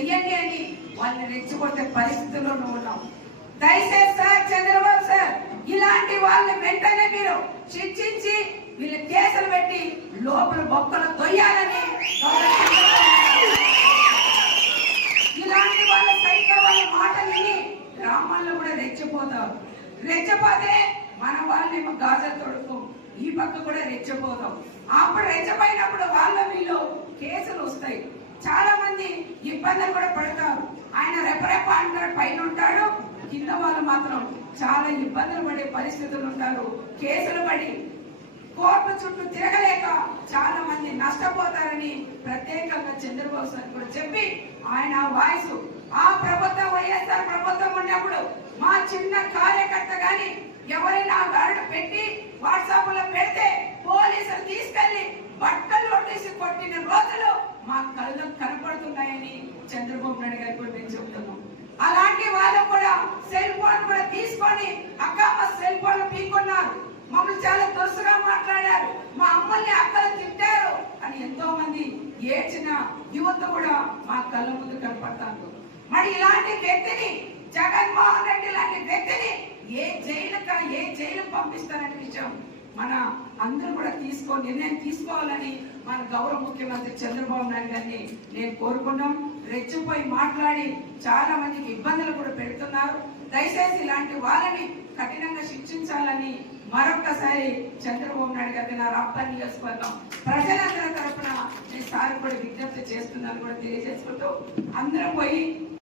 చెయ్యండి అని వాళ్ళని రెచ్చిపోతే పరిస్థితుల్లో నువ్వు ఉన్నావు. దయచేసి సార్ చంద్రబాబు సార్, ఇలాంటి వాళ్ళని వెంటనే మీరు శిక్షించి వీళ్ళ కేసులు పెట్టి లోపల బొక్కలు తొయ్యాలని, ఇలాంటి వాళ్ళ సైతం వాళ్ళ మాటలు విని గ్రామాల్లో కూడా రెచ్చిపోతారు. రెచ్చపోతే మన వాళ్ళేమో గాజా తొడుకు, ఈ పక్క కూడా రెచ్చిపోతాం. అప్పుడు రెచ్చపోయినప్పుడు వాళ్ళ వీళ్ళు కేసులు వస్తాయి. చాలా మంది ఇబ్బందులు కూడా పడతారు. ఆయన రెపరెప అంటాడు, పైన ఉంటాడు, కింద వాళ్ళు మాత్రం చాలా ఇబ్బందులు పడే పరిస్థితులు ఉంటారు. కేసులు పడి కోర్టు చుట్టూ తిరగలేక చాలా మంది నష్టపోతారని ప్రత్యేకంగా చంద్రబాబు సార్ కూడా చెప్పి ఆయన వాయిస్ ఆ ప్రభుత్వం వైఎస్ఆర్ ప్రభుత్వం ఉన్నప్పుడు మా చిన్న కార్యకర్త గాని ఎవరైనా గారుడు పెట్టి వాట్సాప్ లో పెడితే పోలీసులు తీసుకెళ్లి బట్టలు ఒట్టేసి కొట్టిన రోజులు మా కళ్ళకు కనపడుతున్నాయని చంద్రబాబు నాయుడు గారు కూడా మేము చెప్తున్నాం. అలాంటి వాళ్ళు కూడా సెల్ ఫోన్ కూడా తీసుకొని అక్క మా సెల్ ఫోన్ పీకున్నారు, మమ్మల్ని చాలా దురుసుగా మాట్లాడారు, మా అమ్మల్ని అక్కలు తిట్టారు అని ఎంతో మంది ఏడ్చిన యువత కూడా మా కళ్ళ ముందు కనపడతారు. మరి ఇలాంటి వ్యక్తిని జగన్మోహన్ రెడ్డి లాంటి వ్యక్తిని ఏ జైలు పంపిస్తారనే విషయం మన అందరూ కూడా నిర్ణయం తీసుకోవాలని మన గౌరవ ముఖ్యమంత్రి చంద్రబాబు నాయుడు గారిని నేను కోరుకున్నాం. రెచ్చిపోయి మాట్లాడి చాలా మందికి ఇబ్బందులు కూడా పెడుతున్నారు. దయచేసి ఇలాంటి వాళ్ళని కఠినంగా శిక్షించాలని మరొక్కసారి చంద్రబాబు నాయుడు గారికి నా రాప్తాన్ నియోజకవర్గం ప్రజలందరి తరఫున నేను సార్ కూడా విజ్ఞప్తి చేస్తున్నాను కూడా తెలియజేసుకుంటూ అందరం పోయి